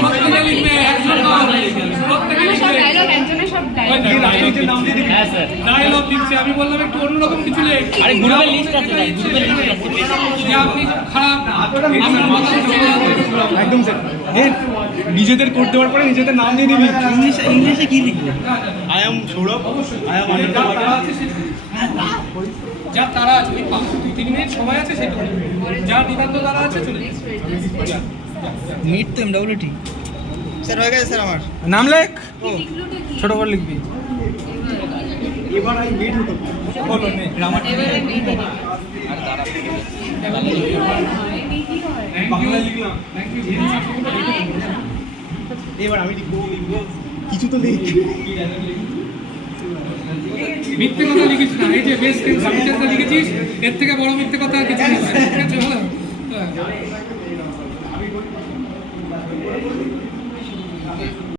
প্রত্যেকে লিখবে একজন প্রত্যেকে ডায়লগ দিচ্ছে। আমি বললাম একটু অন্যরকম কিছু লেখ। আরে গ্রুপের লিস্ট আছে না, গ্রুপের লিস্ট আছে। যে আপনি খারাপ একদম স্যার। নিজেদের করতে দেওয়ার পরে নিজেদের নাম দিয়ে দিবি। ইংলিশে কি লিখবে? I am Sourav, I am যা তারা আছে ওই 2-3 মিনিট সময় আছে সেটা যা নিবন্ধ তারা আছে চলে মিট তো এমডব্লিউটি স্যার হয়ে গেছে স্যার আমার নাম লেখ, ছোট করে লিখবি। এবার আমি মিট হতো বলো নে গ্রামার বাংলা লিখলাম। এবার আমি লিখবো কিছু তো লিখ। মিথ্যে কথা লিখিস না। এই যে বেশ সাবজেক্টটা লিখেছিস, এর থেকে বড় মিথ্যে কথা আর কিছু নেই। ঠিক আছে, ভালো।